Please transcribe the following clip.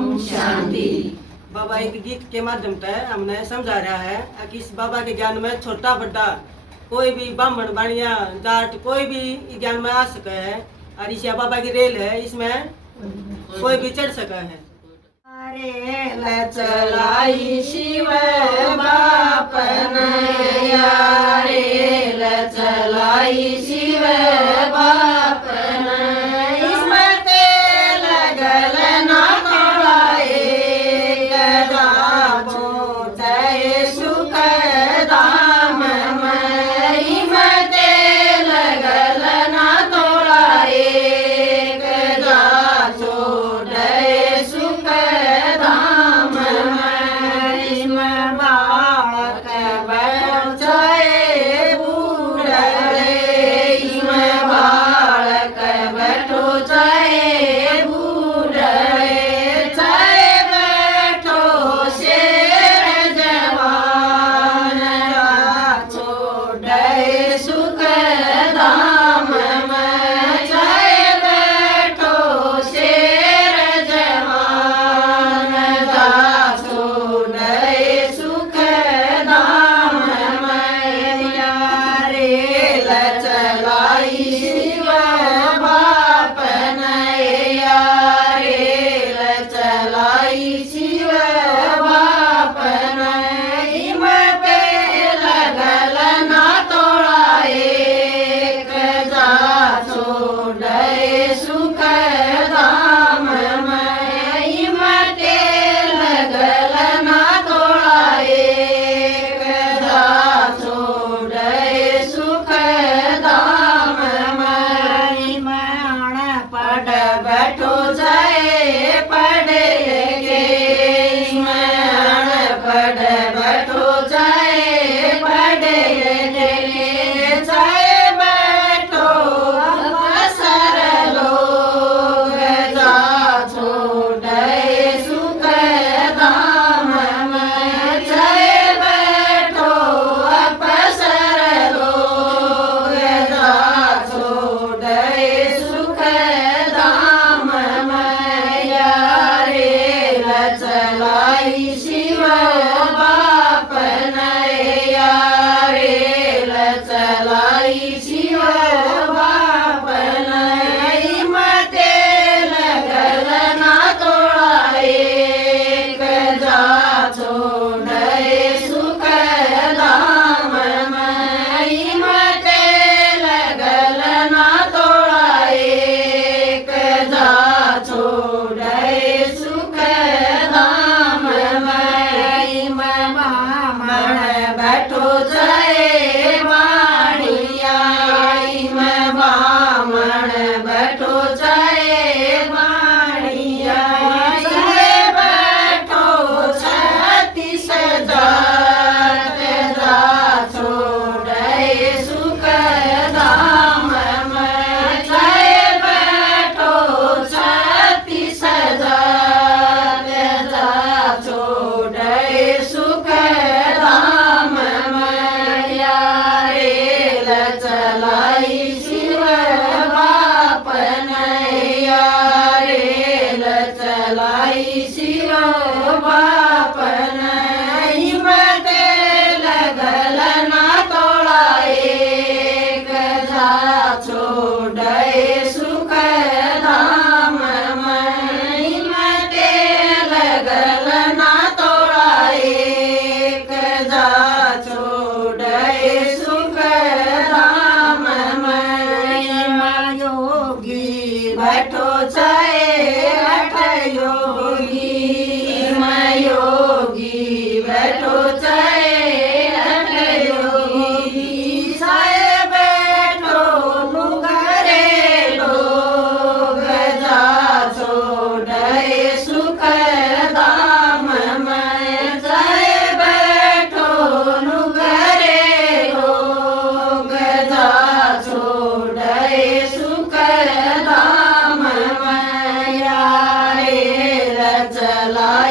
शांति। बाबा एक गीत के माध्यम से हमने समझा रहा है कि इस बाबा के ज्ञान में छोटा बड़ा कोई भी ब्राह्मण बाणिया जाट कोई भी ज्ञान में आ सके है और इस बाबा की रेल है, इसमें कोई भी चढ़ सका है। रेल चलाई शिव बाप नैया, रेल चलाई शिव बाप नैया, इसमें तेल लगल ना तोड़ाए गदा पहुँचे सुख धाम में, इसमें तेल लगल ना तोड़ाए गदा छोड़े सुख धाम में, इसमें बालक बैठे बूढ़े, इसमें बालक बैठो चाहे बूढ़े, चाहे बैठो शेर जवान, छोड़े सुख धाम में, चाहे बैठो शेर जवान, छोड़े सुख धाम में, रेल चलाई शिव बाप नैया, रेल चलाई शिव बाप नैया, में तेल लगल ना तोड़ाए गदा छोड़े सुख धाम में, में तेल लगल ना तोड़ाए गदा छोड़े सुख धाम में, पढ़ बैठो जाए पढ़े गे, पढ़ बैठो जाए पढ़े गे, चाहे बैठो अवसर लोग जा छोड़े सुख धाम में, चाहे बैठो अवसर लोग जा छोड़े सुख धाम में, रेल चलाई शिव बाप नैया, रेल चलाई शिव बाप नैया, में तेल लगल ना तोड़ाए गदा छोड़े सुख धाम में, में तेल लगल ना तोड़ाए गदा छोड़े सुख धाम में, ब्राह्मण बैठो जाए बाणिया, में ब्राह्मण बैठो जाए बाणिया, चाहे बैठो छत्तीस जात जा छोड़े सुख धाम में, चाहे बैठो छत्तीस जात जा छोड़े सुख धाम में, रेल चलाई शिव बाप नैया, रेल चलाई शिव बाप नैया, में तेल लगल ना तोड़ाए गदा छोड़े सुख धाम में, में तेल लगल ना तोड़ाए गदा छोड़े सुख धाम में, योगी बैठो चाहे हठ योगी, योगी बैठो चाहे हठ योगी, चाहे बैठो नुगरे लोग जा छोड़े सुख धाम में, चाहे बैठो नुगरे लोग जा छोड़े सुख धाम में, रेल चलाई